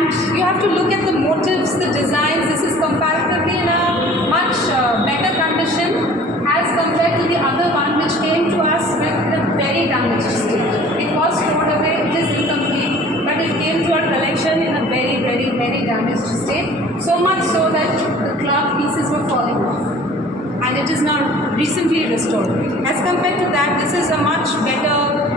And you have to look at the motifs, the designs. This is comparatively in a much better condition as compared to the other one which came to us with a very damaged state. It was stored away, it is incomplete, but it came to our collection in a very, very, very damaged state. So much so that the cloth pieces were falling off. And it is now recently restored. As compared to that, this is a much better,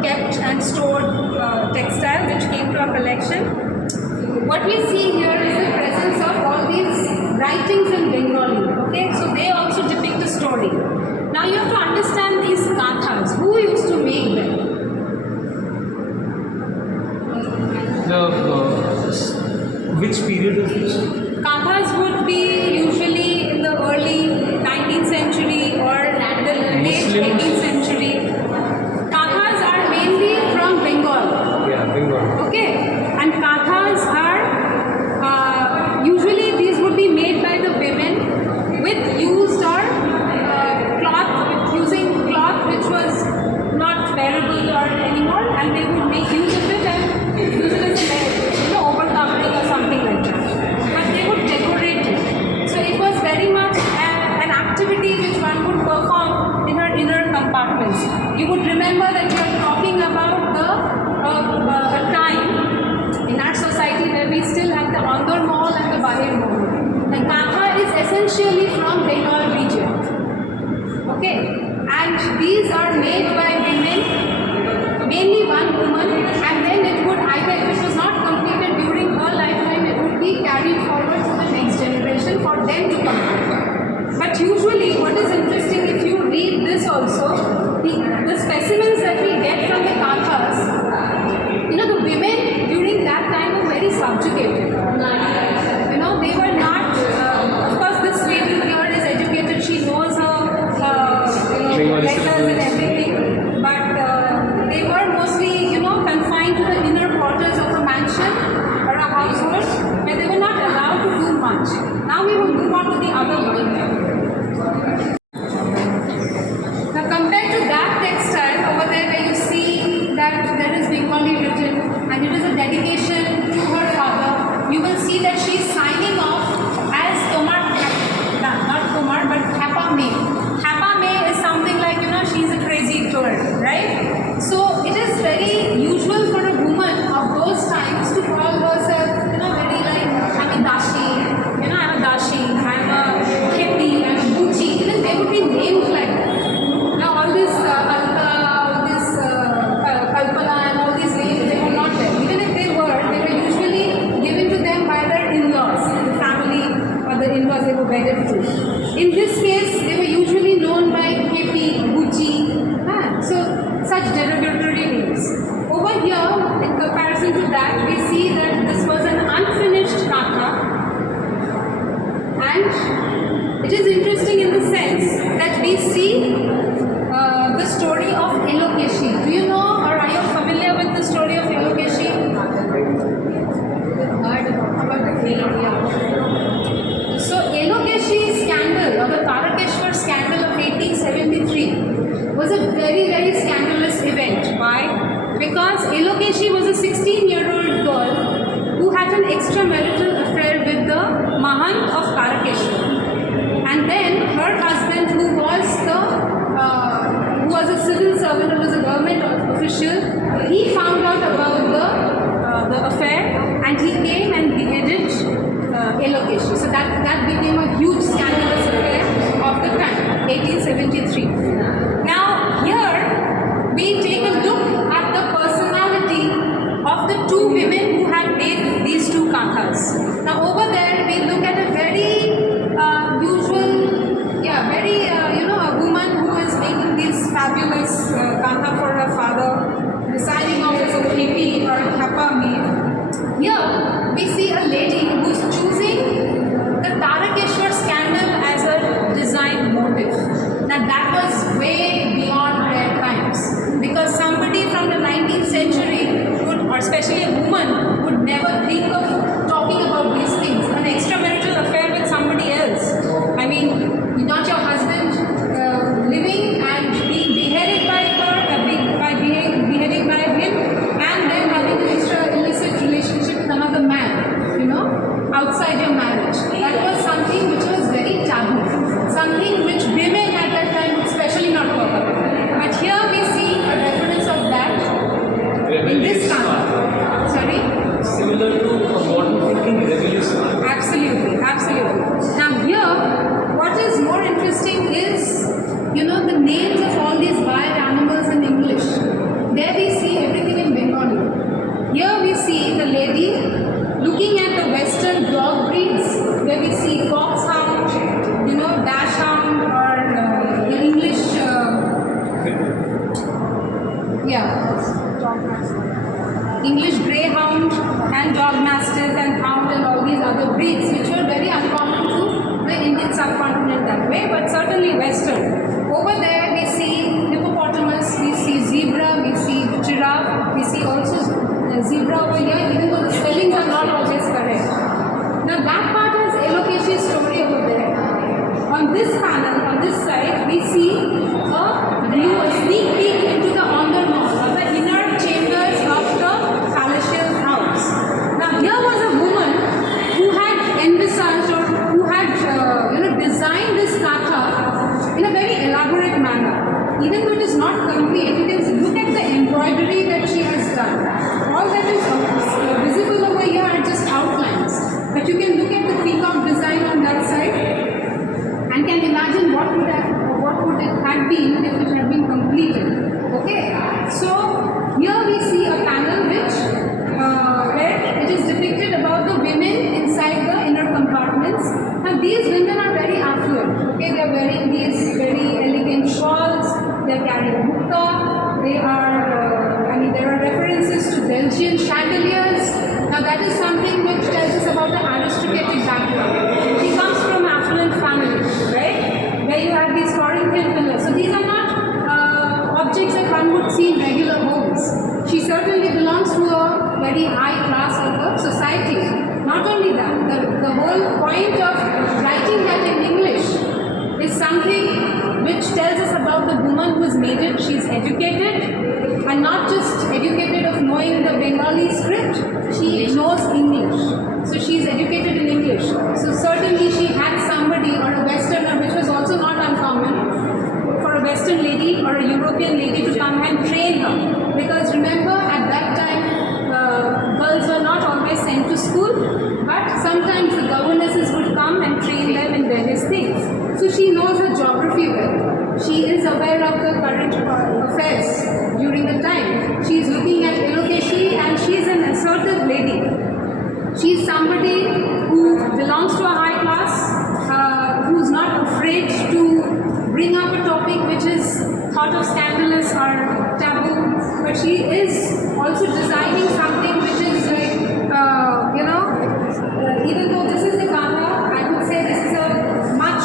kept and stored textile which came to our collection. What we see here is the presence of all these writings in Bengali. Okay, so they also depict a story. Now you have to understand these kanthas. Who used to make them? Which period of this? Kanthas would be usually in the early 19th century or the late 18th century. Kanthas are mainly from Bengal. Yeah, Bengal. Okay, and kanthas are usually these would be made by the women with used or cloth, using cloth which was not wearable or anymore, and they would make use of it and use it as a overcovering or something like that. But they would decorate it. So it was very much an activity which one would perform in her inner compartments. You would remember that we are talking about a time in our society where we still have the Andor Mall and the Bahir Mall. The kantha is essentially from Bengal region. Okay, and these are made by women, mainly one woman, and then it would either, if it was not completed during her lifetime, it would be carried forward to the next generation for them to complete. But usually, what is interesting, if you read this also, the specimens that we get from the kanthas, the women during that time were very subjugated. They were not, of course, this lady here is educated, she knows her letters and everything, but they were mostly, confined to the inner quarters of a mansion or a household where they were not allowed to do much. Now we will move on to the other one. Now compared to that textile over there where you see that there is Bengali written and it is a dedication to her father, you will see that she is signing off as Tomar, not Tomar, but Hapa May. Hapa May is something like, she's a crazy tourist, right? So it is very usual for a woman of those times to call herself, very like, I'm a dashi, I'm a dashi, I'm a hippie, I'm a Gucci. Even they would be named like that. Now all this Alka, all this Kalpana and all these names, they were not there. Even if they were usually given to them by their in-laws, the family or the in-laws they were wedded to. In this case, they were usually known by hippie, Gucci, so such derogatory names. Over here, in comparison to that, we see that this was an unfinished kantha, and it is interesting in the sense that we see the story of Elokeshi. Do you know or are you familiar with the story of Elokeshi? So Elokeshi scandal or the Tarakeshwar scandal of 1873 was a very, very scandalous event. Why? Because Elokeshi was a 16-year-old girl who had an extramarital affair with the Mahant of Tarakeshwar. And then her husband, who was a civil servant, who was a government official, he found out about the affair and he came and beheaded Elokeshi. So that became a huge scandalous affair of the time, 1873. Now here we take a look at the personality of the two women who had made these two kanthas. Now over there we look at a very a woman who is making these fabulous kantha for her father, deciding off as a hippie or a kappa maid. Here we see a lady who is choosing the Tarakeshwar scandal as a design motive. Now that was way beyond their times, because somebody from the 19th century would, or especially a woman, would never think of talking about these things. An extramarital lady looking at the Western dog breeds, where we see foxhound, dachshund, or the English, English greyhound and dog mastiff and hound and all these other breeds, which were very uncommon to the Indian subcontinent that way, but certainly Western. Over there we see hippopotamus, we see zebra, we see giraffe, we see also zebra over here, even though the spellings are not always correct. Now that part has Elokeshi's story over there. On this panel, on this side, we see a sneak peek into the undermouth, or the inner chambers of the palatial house. Now here was a woman who had envisaged, or who had designed this kantha in a very elaborate manner. Even though it is not complete, you can look at the embroidery that she has done. All that is visible over here are just outlines, but you can look at the peacock design on that side and can imagine what would it have been if it had been completed. Okay, so here we see a panel where it is depicted about the women inside the inner compartments. Now these women are very affluent. Okay, they are wearing these very elegant shawls. They are carrying bukta. They are, there are references to Belgian chandeliers. Now that is something which tells us about the aristocratic background. She comes from affluent family, right? Where you have these Corinthian pillars. So these are not objects that one would see in regular homes. She certainly belongs to a very high class of the society. Not only that, the whole point of writing that in English is something which tells us about the woman who has made it. She is educated, and not just educated of knowing the Bengali script, she knows English. So she is educated in English. So certainly she had somebody, or a Westerner, which was also not uncommon, for a Western lady or a European lady to come and train her. Because remember, at that time, girls were not always sent to school, but sometimes the governesses would come and train them in various things. So she knows her geography well. She is aware of the current affairs during the time. She is looking at Elokeshi, and she is an assertive lady. She is somebody who belongs to a high class, who is not afraid to bring up a topic which is thought of scandalous or taboo, but she is also designing something which is like, even though this is a kantha, I would say this is a much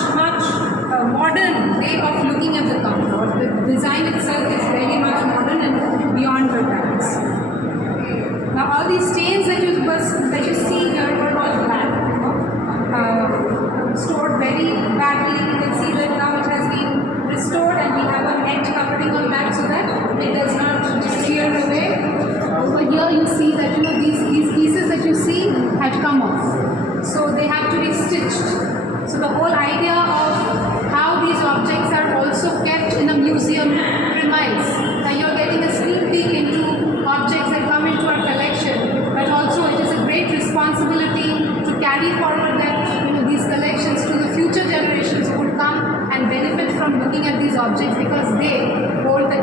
modern way of looking at the kantha. The design itself is very much modern and beyond her times. Now all these stains that you see here were all black, stored very badly. You can see that now it has been restored, and we have a net covering on that so that it does not disappear away. Over here you see that these pieces that you see had come off, so they had to be stitched. So the whole idea of how these objects are also kept in a museum premise. Now you're getting a sneak peek into objects that come into our collection, but also it is a great responsibility to carry forward these collections to the future generations who would come and benefit from looking at these objects, because they hold the